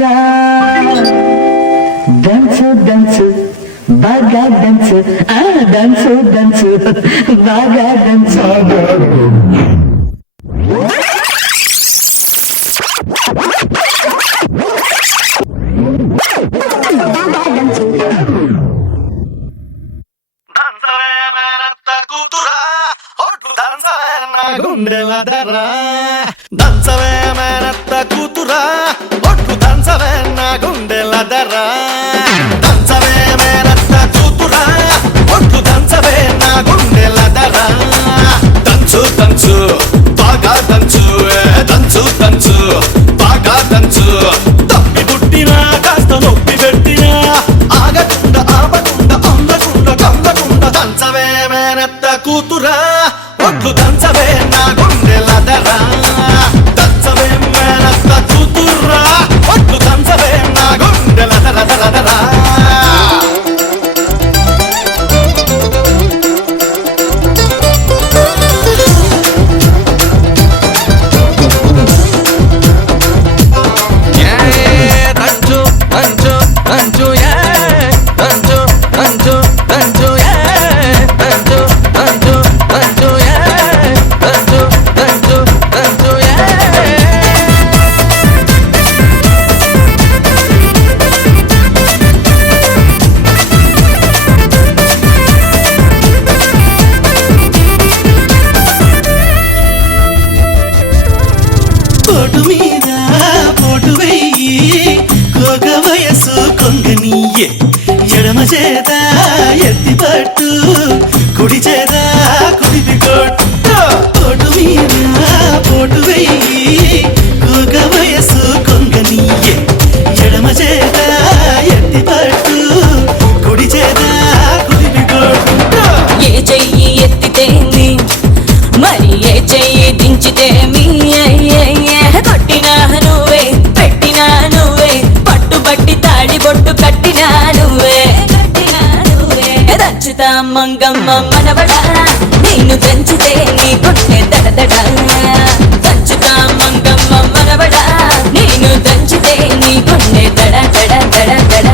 రా దంచు దంచు బాగా దంచు దంచు దంచు బాగా దంచు దంచవే మేనత్త కూతురా ఒట్టు దంచవే నా గుండెల దరా దంచవే మేనత్త కూతురా ఒట్టు దంచవే నా గుండెల దరా దంచు దంచు బాగా దంచు దంచు దంచు బాగా దంచు తప్పి పుట్టినా కాస్త నొప్పి పెట్టినా ఆగకుండా ఆపకుండా అందకుండా కందకుండా దంచవే మేనత్త కూతురా ఒట్టు దంచవే నా గుండెల దరా దంచవే మేనత్త కూతురా ఒట్టు దంచవే నా గుండెల దర దర దరా పోటు మీద పోటు వెయ్యి కోక వయసు కొంగనీయే ఎడమ చేత ఎత్తి పట్టు కుడి చేత కుడిపి కొట్టు పోటు మీద పోటు వెయ్యి కోక వయసు కొంగనీయే ఎడమ చేత ఎత్తి పట్టు కుడి చేత కుడిపి కొట్టు ఏ చెయ్యి ఎత్తితేంది మరి ఏ చెయ్యి దించితేమి కొట్టినా నువ్వే పెట్టినా నువ్వే పట్టుబట్టి తాడి బొట్టు కట్టినా నువ్వే దంచుతా మంగమ్మ మనవడా నిన్ను దంచితే నీ గుండె దడదడా దంచుతా మంగమ్మ మనవడా నిన్ను దంచితే నీ గుండె దడ దడ దడ దడ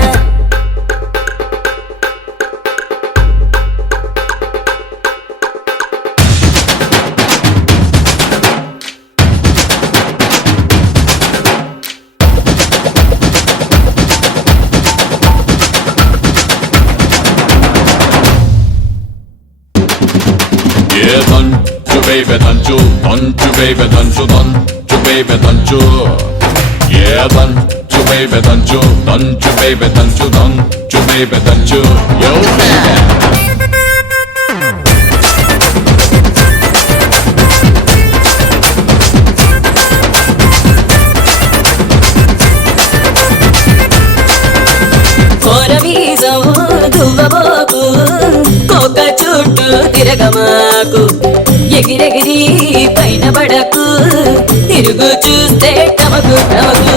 던주 baby 던주 던주 baby 던주 던주 baby 던주 던주 baby 던주 던주 baby 던주 던주 baby 던주 yo baby దువ్వబోకు కోక చుట్టూ తిరగమాకు ఎగిరెగిరి పైన పడకు తిరుగు చూస్తే టమకు టమకు